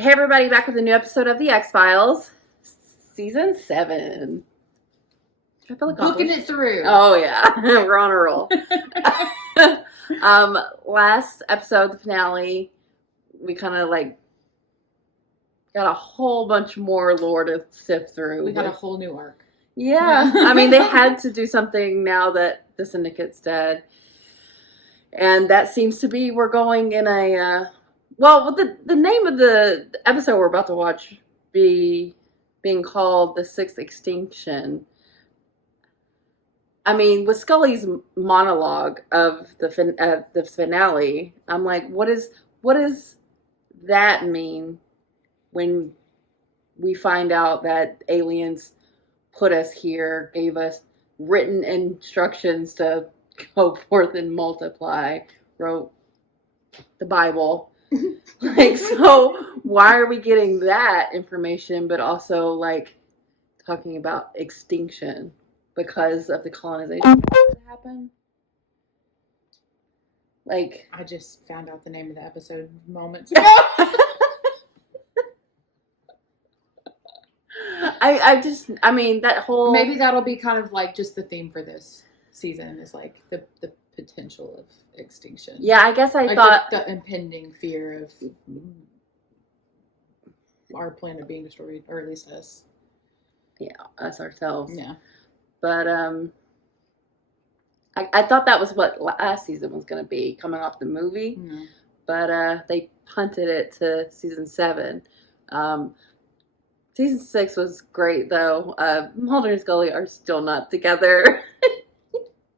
Hey everybody, back with a new episode of the X-Files, Season 7. I feel Booking it through. Oh yeah, we're on a roll. Last episode, the finale, we kind of got a whole bunch more lore to sift through. We got a whole new arc. Yeah, I mean they had to do something now that the Syndicate's dead. And that seems to be, we're going in a... Well, the name of the episode we're about to watch being called The Sixth Extinction. I mean, with Scully's monologue of the finale, I'm like, what does that mean when we find out that aliens put us here, gave us written instructions to go forth and multiply, wrote the Bible. So why are we getting that information, but also talking about extinction because of the colonization that happened? I just found out the name of the episode moments ago. I mean that whole... Maybe that'll be kind of just the theme for this season is the potential of extinction. Yeah, I guess I thought the impending fear of our planet being destroyed, or at least us. Yeah, us ourselves. Yeah. But I thought that was what last season was going to be, coming off the movie. Mm-hmm. But they punted it to season 7. Season 6 was great, though. Mulder and Scully are still not together.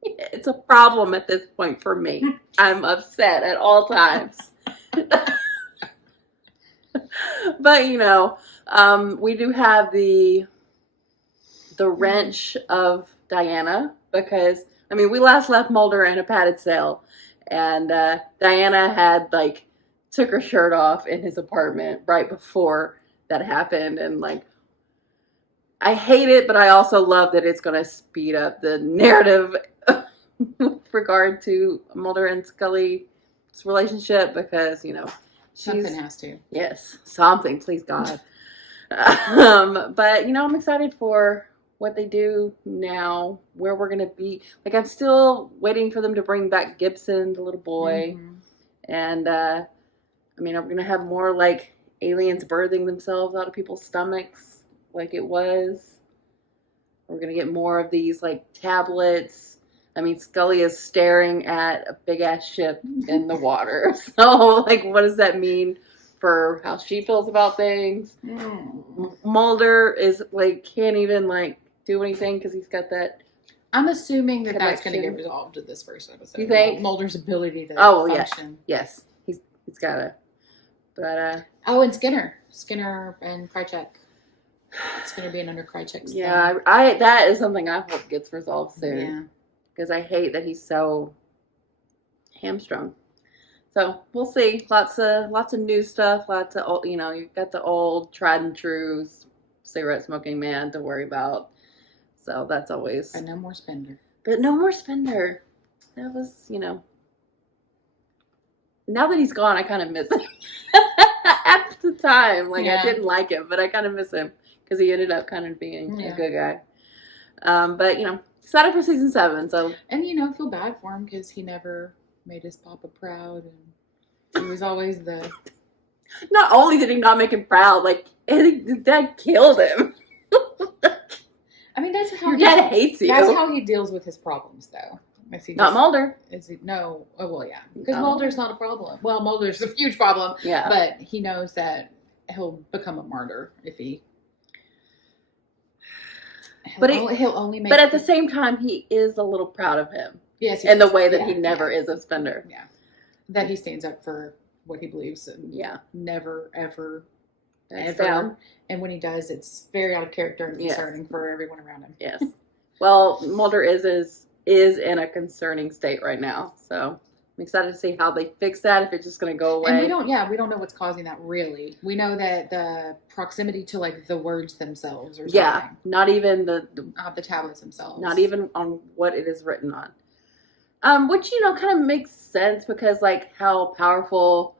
It's a problem at this point for me. I'm upset at all times. But, we do have the wrench of Diana, because, we last left Mulder in a padded cell, and Diana had, took her shirt off in his apartment right before that happened, and, I hate it, but I also love that it's going to speed up the narrative with regard to Mulder and Scully's relationship, because, something has to. Yes, something, please God. But, I'm excited for what they do now, where we're going to be. I'm still waiting for them to bring back Gibson, the little boy. Mm-hmm. And, are we going to have more, aliens birthing themselves out of people's stomachs like it was? We're going to get more of these, tablets. Scully is staring at a big-ass ship in the water. So, what does that mean for how she feels about things? Mulder is, can't even, do anything because he's got that... I'm assuming that's going to get resolved in this first episode. You think? Mulder's ability to function. Yes. He's got to. But, and Skinner and Krychek. It's going to be another Krychek. Yeah, that is something I hope gets resolved soon. Yeah. Because I hate that he's so hamstrung. So we'll see. Lots of new stuff. Lots of old, you've got the old tried and true cigarette smoking man to worry about. So that's always. But no more Spender. That was, Now that he's gone, I kind of miss him. At the time, I didn't like him, but I kind of miss him because he ended up kind of being a good guy. But excited for season 7. So feel bad for him because he never made his papa proud, and he was always the. Not only did he not make him proud, his dad killed him. That's how your dad hates you. That's how he deals with his problems, though. Not Mulder. Is he? No. Oh well, yeah. Because Mulder's not a problem. Well, Mulder's a huge problem. Yeah. But he knows that he'll become a martyr if he. He'll only make. But at the same time, he is a little proud of him. Yes. In the way that he never is of Spender. Yeah. That he stands up for what he believes and never ever. Down. And when he does, it's very out of character and concerning for everyone around him. Yes. Well, Mulder is in a concerning state right now, so I'm excited to see how they fix that. If it's just going to go away, and we don't know what's causing that really. We know that the proximity to the words themselves, or something. Yeah, not even the tablets themselves, not even on what it is written on. Which kind of makes sense because how powerful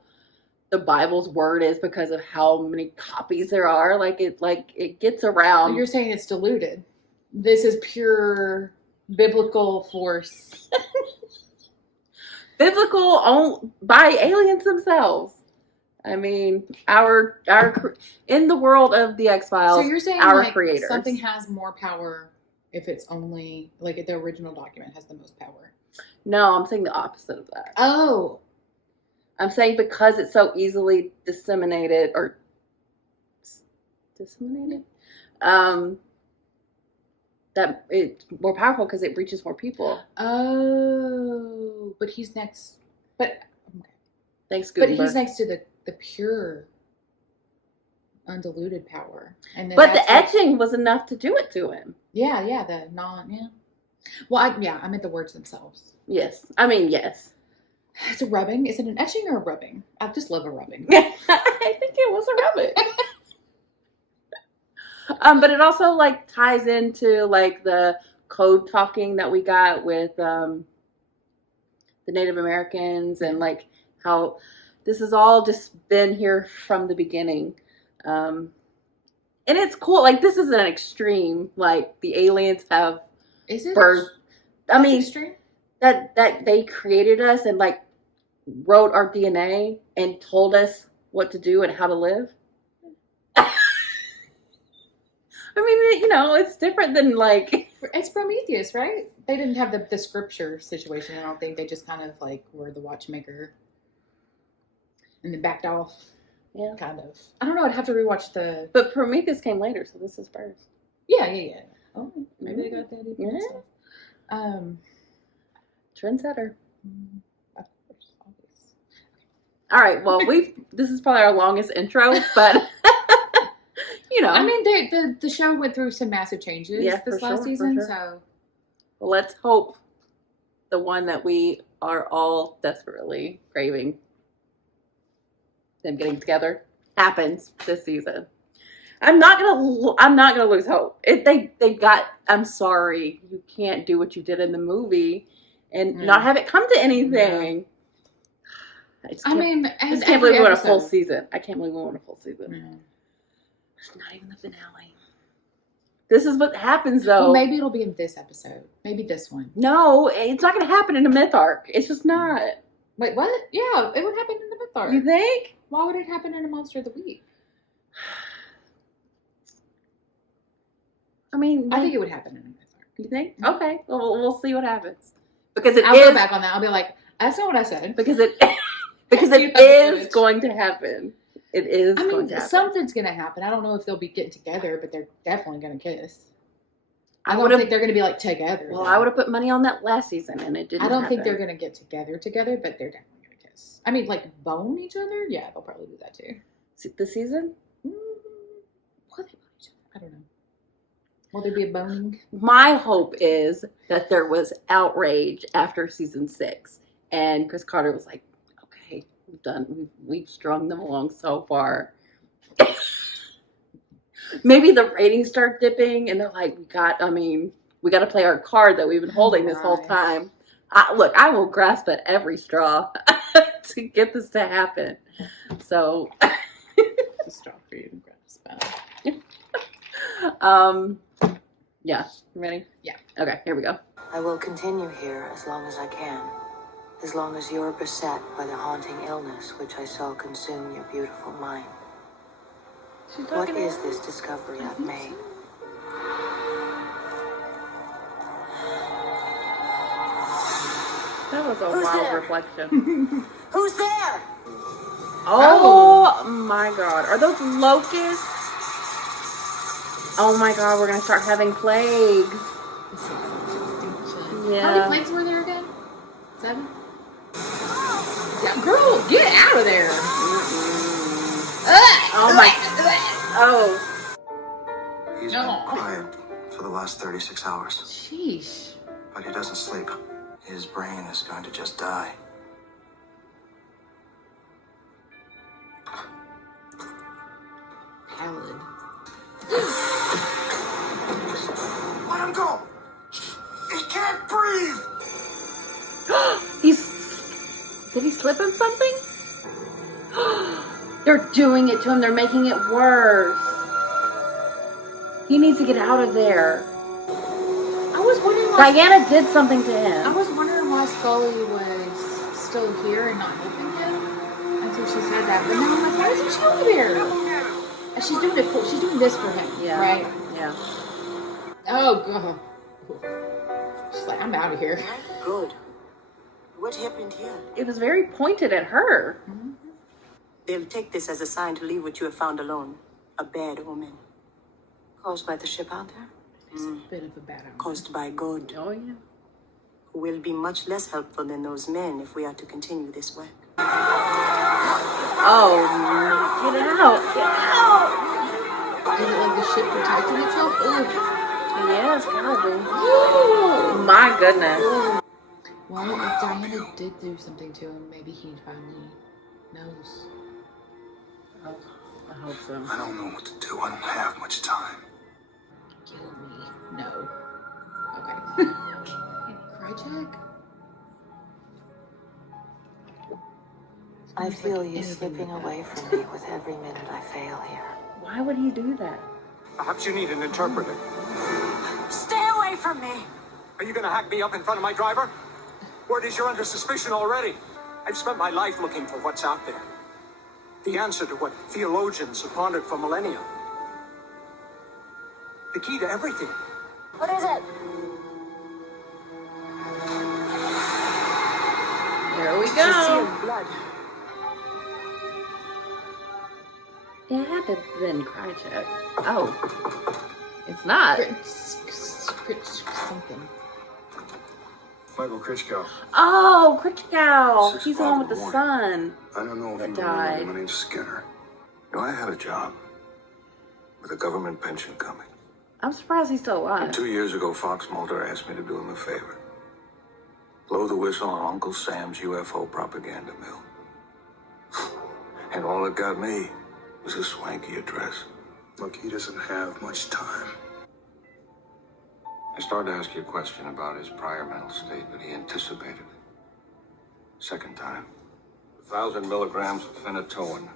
the Bible's word is because of how many copies there are. Like it gets around. You're saying it's diluted. This is pure biblical force. Biblical by aliens themselves. I mean, our in the world of the X-Files, So you're saying our like creators. something has more power if it's only like the original document has the most power. No, I'm saying the opposite of that. Oh. I'm saying because it's so easily disseminated, that it's more powerful because it reaches more people. Oh, but he's next. But okay. Thanks, Gutenberg. But he's next to the pure, undiluted power. And then but the etching was enough to do it to him. Yeah, the yeah. Well, I meant the words themselves. Yes, I mean yes. It's a rubbing. Is it an etching or a rubbing? I just love a rubbing. I think it was a rubbing. But it also like ties into like the code talking that we got with the Native Americans and like how this has all just been here from the beginning. And it's cool. Like this is an extreme. Like the aliens have birth. I mean, extreme? that they created us and like wrote our DNA and told us what to do and how to live. I mean, you know, it's different than like... It's Prometheus, right? They didn't have the scripture situation, I don't think. They just kind of like were the watchmaker. And then backed off. Yeah. Kind of. I don't know, I'd have to rewatch the... But Prometheus came later, so this is first. Yeah. Oh, maybe they got that even Trendsetter. Of course, obvious. All right, well, this is probably our longest intro, but... You know, I mean, the show went through some massive changes this last season, so well, let's hope the one that we are all desperately craving, them getting together, happens this season. I'm not gonna lose hope. I'm sorry, you can't do what you did in the movie and not have it come to anything. I just can't believe we went a full season. I can't believe we went a full season. Not even the finale. This is what happens, though. Well, maybe it'll be in this episode. Maybe this one. No, it's not going to happen in a myth arc. It's just not. Wait, what? Yeah, it would happen in the myth arc. You think? Why would it happen in a Monster of the Week? I mean, I think it would happen in a myth arc. You think? Mm-hmm. Okay, well, we'll see what happens. Because I'll go back on that. I'll be like, that's not what I said. Because it is going to happen. It is. I mean, going to happen. Something's going to happen. I don't know if they'll be getting together, but they're definitely going to kiss. I don't think they're going to be like together. Well, I would have put money on that last season, and it didn't. I don't think they're going to get together, but they're definitely going to kiss. I mean, like bone each other. Yeah, they'll probably do that too. This season? Will they bone each other? I don't know. Will there be a boning? My hope is that there was outrage after season 6, and Chris Carter was like, we've strung them along so far. Maybe the ratings start dipping and they're like, we got to play our card that we've been holding this whole time. Look, I will grasp at every straw to get this to happen. So it's a straw for you to grasp at. Yeah. Ready? Yeah. Okay, here we go. I will continue here as long as I can. As long as you're beset by the haunting illness which I saw consume your beautiful mind. What is this discovery I've made? That was a wild reflection. Who's there? Oh my God. Are those locusts? Oh my God, we're going to start having plagues. Yeah. How many plagues were there again? 7? Yeah, girl, get out of there. Oh my. Oh. He's been quiet for the last 36 hours. Sheesh. But he doesn't sleep. His brain is going to just die. Howard. Let him go! He can't breathe! Did he slip him something? They're doing it to him. They're making it worse. He needs to get out of there. I was wondering why Diana did something to him. I was wondering why Scully was still here and not helping him until she said that. But now I'm like, why isn't she over there? And she's doing this for him, right? Yeah. Oh god. She's like, I'm out of here. Good. What happened here? It was very pointed at her. Mm-hmm. They'll take this as a sign to leave what you have found alone. A bad omen. Caused by the ship out there? It's a bit of a bad omen. Caused by God. Oh, yeah. Who will be much less helpful than those men if we are to continue this work. Oh, get out. Get out. Is it like the ship protecting itself? Ugh. Yes, probably. Oh, my goodness. Well, if Diana did do something to him, maybe he finally knows. I hope so. I don't know what to do. I don't have much time. Kill me. No. Okay. Krychek? I feel you anything slipping like that. away from me with every minute I fail here. Why would he do that? Perhaps you need an interpreter. Stay away from me! Are you going to hack me up in front of my driver? Word is you're under suspicion already. I've spent my life looking for what's out there. The answer to what theologians have pondered for millennia. The key to everything. What is it? There we It's a go. sea of blood. It had to have been Krychek. Oh. It's not. Something. Michael Krichkow. Oh, Krychek. Six He's the one with the o'clock son. I don't know if That you remember died. me. My name's Skinner. You know, I had a job with a government pension company. I'm surprised he's still alive. And 2 years ago, Fox Mulder asked me to do him a favor. Blow the whistle on Uncle Sam's UFO propaganda mill. And all it got me was a swanky address. Look, he doesn't have much time. I started to ask you a question about his prior mental state, but he anticipated it. Second time. 1,000 milligrams of phenytoin.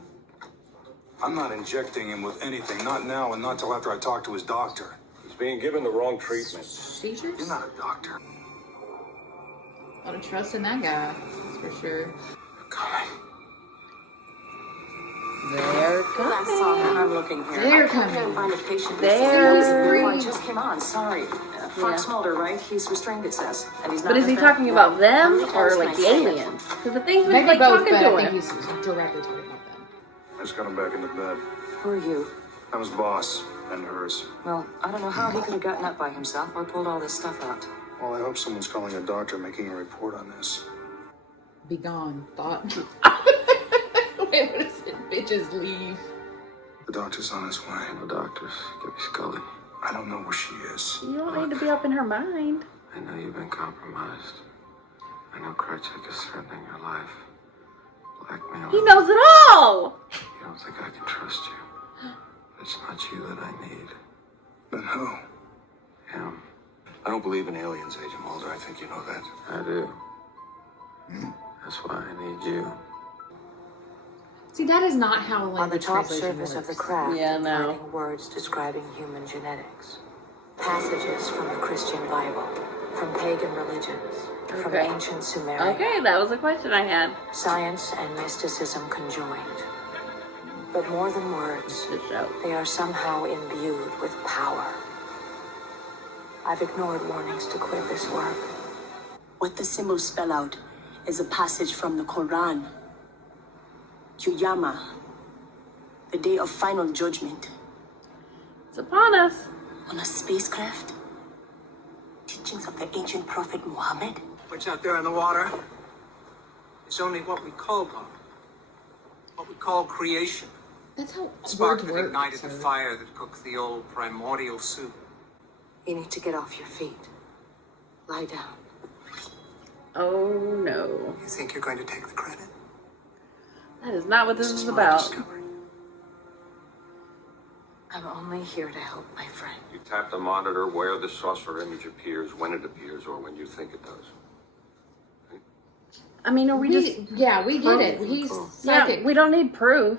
I'm not injecting him with anything, not now and not till after I talk to his doctor. He's being given the wrong treatment. Seizures? You're not a doctor. A lot of trust in that guy, that's for sure. Coming. They're coming. I'm looking here. They're I can't coming. find a patient. They're- One just came on. Sorry. Fox Mulder, right? He's restrained, it says. And he's not. But is he in his bed? talking about them How many or times like can the I say it? aliens? Because the thing's been Maybe like both, talking but to I him. think he's directly talking about them. I just got him back into bed. Who are you? I'm his boss and hers. Well, I don't know how he could have gotten up by himself or pulled all this stuff out. Well, I hope someone's calling a doctor making a report on this. Be gone, thought. Wait, what is it? Bitches leave. The doctor's on his way. The doctor's get me Scully. I don't know where she is. You don't need to be up in her mind. I know you've been compromised. I know Krychek is threatening your life. Blackmail. He knows it all. You don't think I can trust you? It's not you that I need. Then who? Him. I don't believe in aliens, Agent Mulder. I think you know that. I do. That's why I need you. See, that is not how On the language top translation surface works. of the craft, Yeah, no. finding words describing human genetics. Passages from the Christian Bible, from pagan religions, from Okay. ancient Sumeria. Okay, that was a question I had. Science and mysticism conjoined. But more than words, The show. they are somehow imbued with power. I've ignored warnings to quit this work. What the symbols spell out is a passage from the Quran. Qiyamah, the day of final judgment. It's upon us. On a spacecraft? Teachings of the ancient prophet Muhammad? What's out there in the water is only what we call God, what we call creation. That's how Spark words that work. ignited the so- fire that cooked the old primordial soup. You need to get off your feet. Lie down. Oh no. You think you're going to take the credit? That is not what this is my about. discovery. I'm only here to help my friend. You tap the monitor where the saucer image appears, when it appears, or when you think it does. I mean, are we just... Yeah, we get it. He's Yeah, psychic. we don't need proof.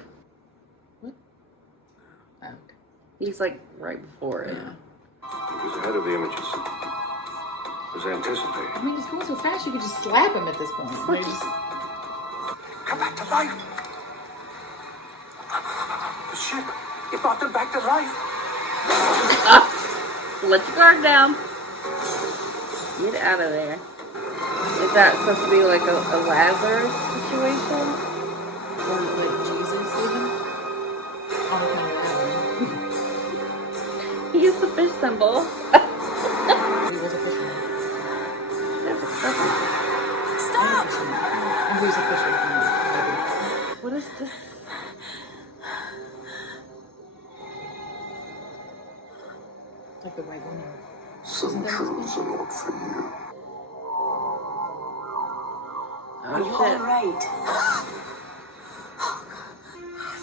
He's like right before it. He was ahead of the images. Was anticipating. I mean, he's going so fast you could just slap him at this point. Like, just... Come back to life! The ship! It brought them back to life! Let your guard down. Get out of there. Is that supposed to be like a Lazarus situation? Or like Jesus even? On the kind of He used the fish symbol. He was a fisherman. Stop! And who's a fisherman? What is this? Like the white woman. Some truths are not for you. Are you Oh shit. all right?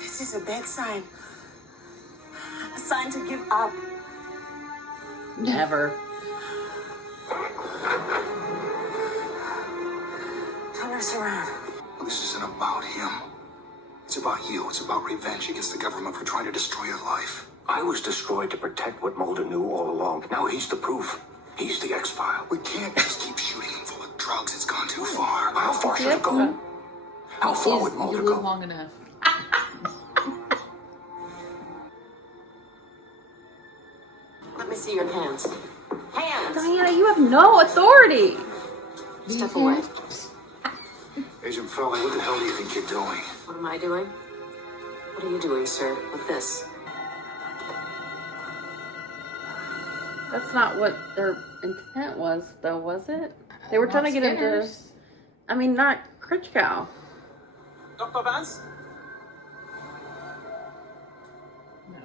This is a bad sign. A sign to give up. Never. Turn us around. This isn't about him. It's about you. It's about revenge against the government for trying to destroy your life. I was destroyed to protect what Mulder knew all along. Now he's the proof. He's the X-File. We can't just keep shooting him full of drugs. It's gone too far. How far should it go? How far would You Mulder live go? long enough. Let me see your hands. Hands! Diana, you have no authority. Step away. Agent Felly, what the hell do you think you're doing? What am I doing? What are you doing, sir, with this? That's not what their intent was, though, was it? They were trying to get him to. I mean, not Critchcow. Dr. Vance? No.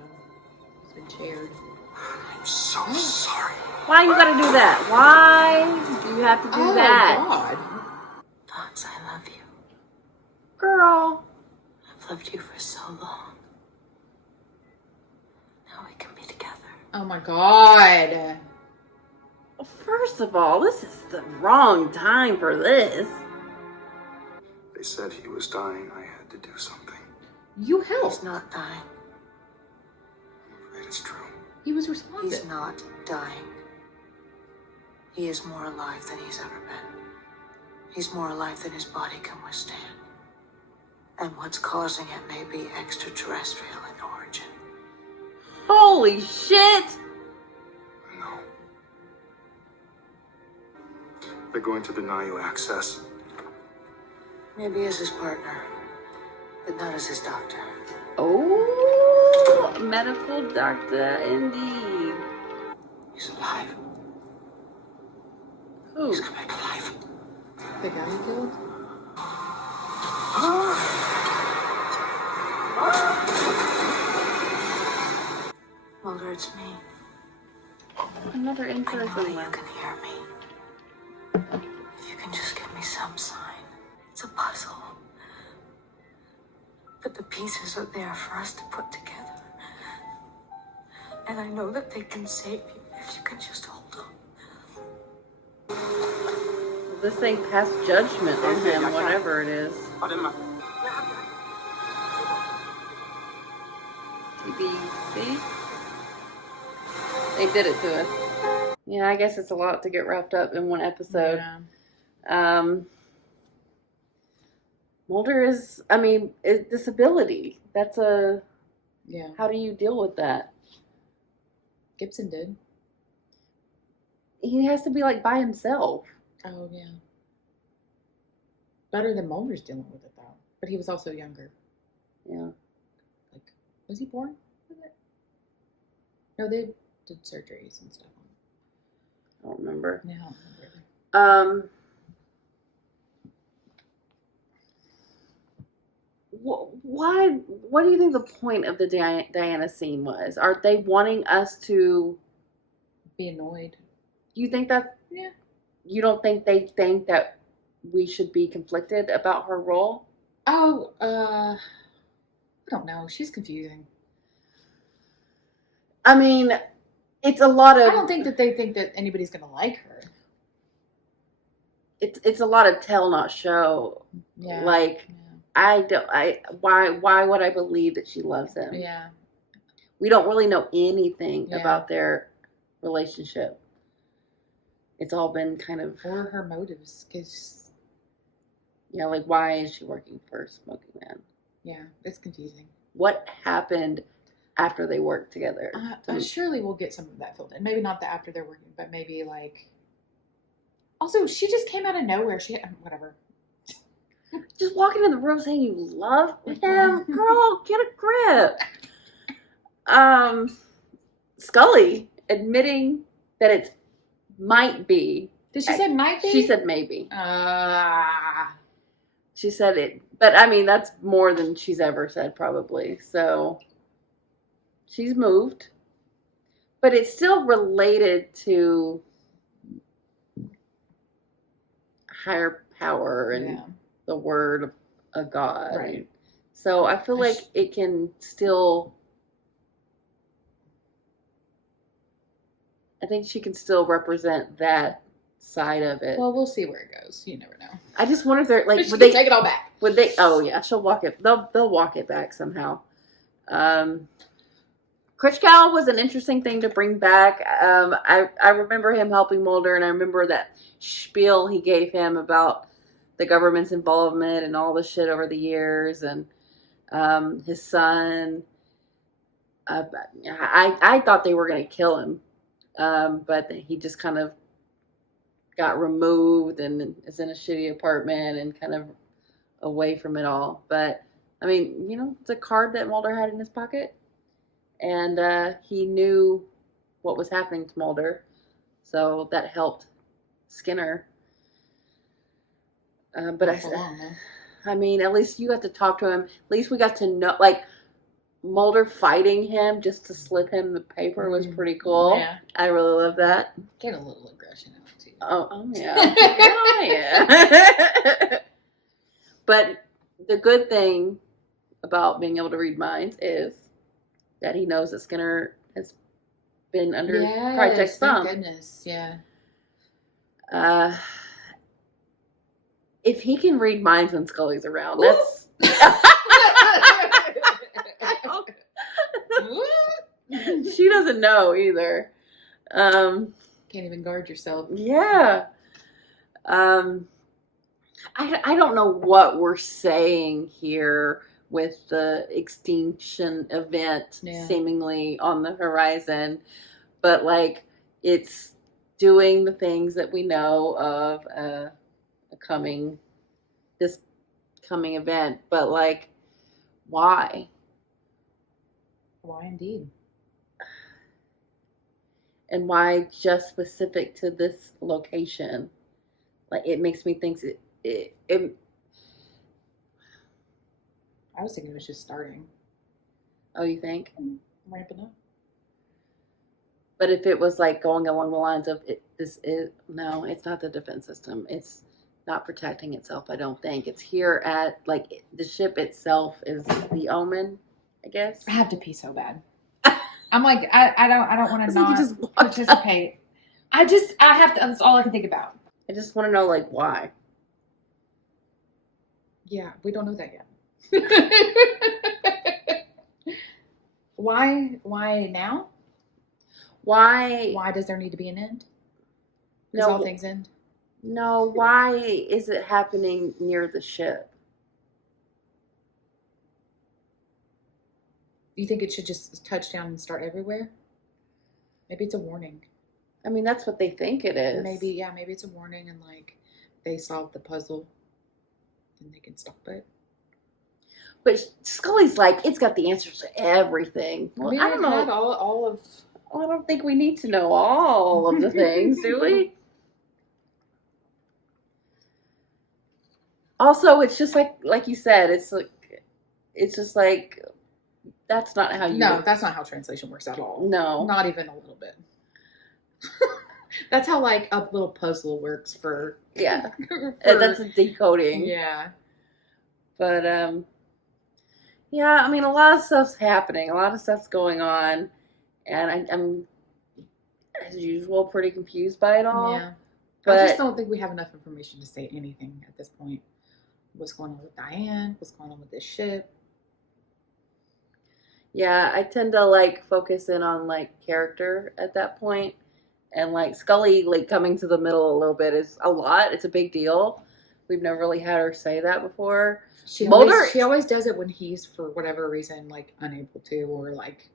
He's been chaired. I'm so sorry. Why you gotta do that? Why do you have to do that? God. Fox, I love you. Girl. I've loved you for so long. Now we can be together. Oh my God. First of all, this is the wrong time for this. They said he was dying. I had to do something. You He's helped. not dying. I'm afraid it's true. He was He's responsive. not dying. He is more alive than he's ever been. He's more alive than his body can withstand. And what's causing it may be extraterrestrial in origin. Holy shit! No. They're going to deny you access. Maybe as his partner, but not as his doctor. Oh, medical doctor indeed. He's alive. Who? He's come back to life. The guy you killed? Mulder, it's me. Another I know in-person that you one. can hear me. If you can just give me some sign. It's a puzzle. But the pieces are there for us to put together. And I know that they can save you if you can just hold on. This thing passed judgment on him, whatever it is. TBC? They did it to us. Yeah, I guess it's a lot to get wrapped up in one episode. Yeah. Mulder is, I mean, disability. That's a, Yeah. how do you deal with that? Gibson did. He has to be like by himself. Oh, yeah. Better than Mulder's dealing with it, though. But he was also younger. Yeah. Like, was he born with it? No, they did surgeries and stuff. I don't remember. Yeah, I don't remember. Why? What do you think the point of the Diana scene was? Are they wanting us to Be annoyed. Do you think that? Yeah. You don't think they think that we should be conflicted about her role? Oh, I don't know. She's confusing. I mean, it's a lot of. I don't think that they think that anybody's gonna like her. It's a lot of tell not show. Yeah. Like, I don't. Why would I believe that she loves him? Yeah. We don't really know anything Yeah. about their relationship. It's all been kind of, Or her motives, because yeah, like why is she working for Smoking Man? yeah, it's confusing. What happened after they worked together? Surely we'll get some of that filled in. Maybe not the after they're working, but maybe like. Also, she just came out of nowhere. Whatever. Just walking in the room saying you love him, girl, get a grip. Scully admitting that it might be. Did she say might be? She said maybe. Ah. She said it, but I mean that's more than she's ever said probably. So she's moved, but it's still related to higher power and the word of God. Right. So I feel like it can still. I think she can still represent that side of it. Well, we'll see where it goes. You never know. I just wonder if they're like She would can they take it all back? Would they? Oh yeah, she'll walk it. They'll walk it back somehow. Critchcow was an interesting thing to bring back. I remember him helping Mulder, and I remember that spiel he gave him about the government's involvement and all the shit over the years, and his son. I thought they were going to kill him, but he just kind of got removed and is in a shitty apartment and kind of away from it all. But I mean, it's a card that Mulder had in his pocket, and he knew what was happening to Mulder, so that helped Skinner. But I mean, at least you got to talk to him. At least we got to know, like Mulder fighting him just to slip him the paper was pretty cool. Yeah, I really love that. Get a little aggression out too. Oh yeah, oh yeah. But the good thing about being able to read minds is that he knows that Skinner has been under Project Thumb. Thank goodness, yeah. If he can read minds when Scully's around, that's. She doesn't know either. Can't even guard yourself. Yeah. I don't know what we're saying here with the Extinction event seemingly on the horizon, but like it's doing the things that we know of this coming event, but like why? Why indeed? And why just specific to this location? Like it makes me think it I was thinking it was just starting. Oh, you think? Ramping up. But if it was like going along the lines of no, it's not the defense system. It's not protecting itself. I don't think it's here at like the ship itself is the Omen. I guess. I have to pee so bad. I'm like I don't want to not participate. I have to. That's all I can think about. I just want to know like why. Yeah, we don't know that yet. Why now? Why does there need to be an end? Does all things end? No, why is it happening near the ship? You think it should just touch down and start everywhere? Maybe it's a warning. I mean, that's what they think it is. Maybe it's a warning and like they solve the puzzle and they can stop it. But Scully's like, it's got the answers to everything. Well, I don't know. All of. I don't think we need to know all of the things, do we? Also, it's just like you said, it's just like that's not how you. No, that's not how translation works at all. No, not even a little bit. That's how like a little puzzle works for. Yeah, that's a decoding. Yeah, but yeah, I mean, a lot of stuff's happening. A lot of stuff's going on, and I'm as usual pretty confused by it all. Yeah, but I just don't think we have enough information to say anything at this point. What's going on with Diane? What's going on with this ship? Yeah, I tend to like focus in on like character at that point, and like Scully like coming to the middle a little bit is a lot. It's a big deal. We've never really had her say that before. Mulder, She always does it when he's for whatever reason like unable to, or like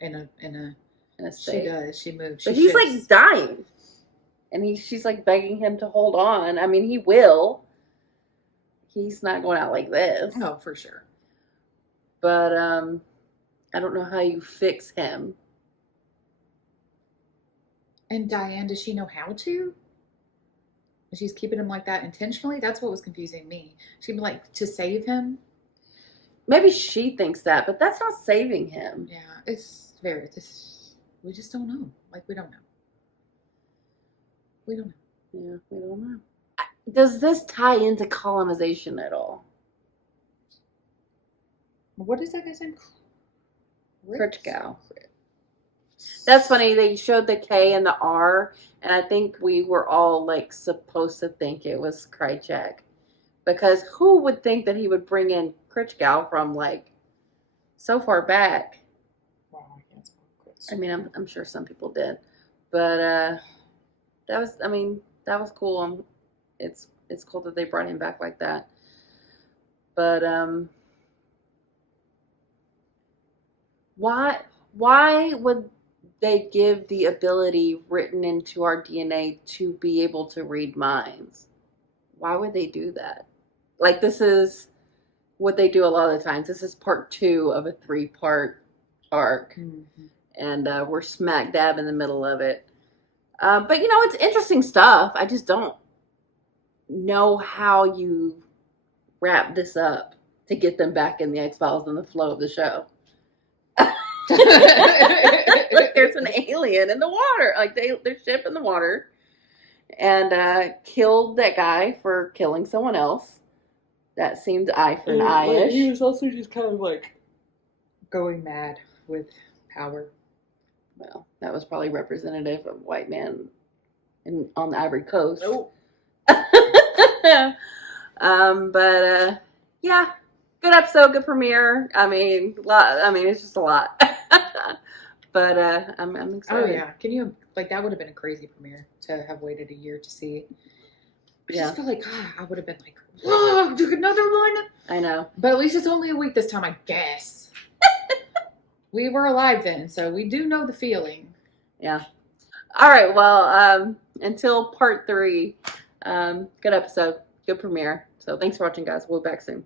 in a in a she state, does she moves, but she he's shifts. like dying, and she's like begging him to hold on. I mean, he will. He's not going out like this. Oh, for sure. But I don't know how you fix him. And Diane, does she know how to? And she's keeping him like that intentionally? That's what was confusing me. She'd be like, to save him? Maybe she thinks that, but that's not saving him. Yeah, it's very, we just don't know. Like, we don't know. We don't know. Yeah, we don't know. Does this tie into colonization at all? What is that guy's name? Kritschgau. That's funny. They showed the K and the R, and I think we were all like supposed to think it was Krychek, because who would think that he would bring in Kritschgau from like so far back? Wow, I can't spell Chris. I mean, I'm sure some people did, but that was, I mean, that was cool. It's cool that they brought him back like that. But why would they give the ability written into our DNA to be able to read minds? Why would they do that? Like, this is what they do a lot of the times. This is part 2 of a 3-part arc, and we're smack dab in the middle of it. But you know, it's interesting stuff. I just don't know how you wrap this up to get them back in the X-Files and the flow of the show. Look, there's an alien in the water. Like, their ship in the water, and killed that guy for killing someone else. That seemed eye for an eye-ish. He was also just kind of like going mad with power. Well, that was probably representative of white man on the Ivory Coast. Nope. But yeah, good episode, good premiere. I mean, it's just a lot. But I'm excited. Oh yeah, can you like that would have been a crazy premiere to have waited a year to see. I just feel like I would have been like, whoa, another one. I know, but at least it's only a week this time, I guess. We were alive then, so we do know the feeling. Yeah. All right. Well, until part 3, good episode, good premiere. So thanks for watching, guys. We'll be back soon.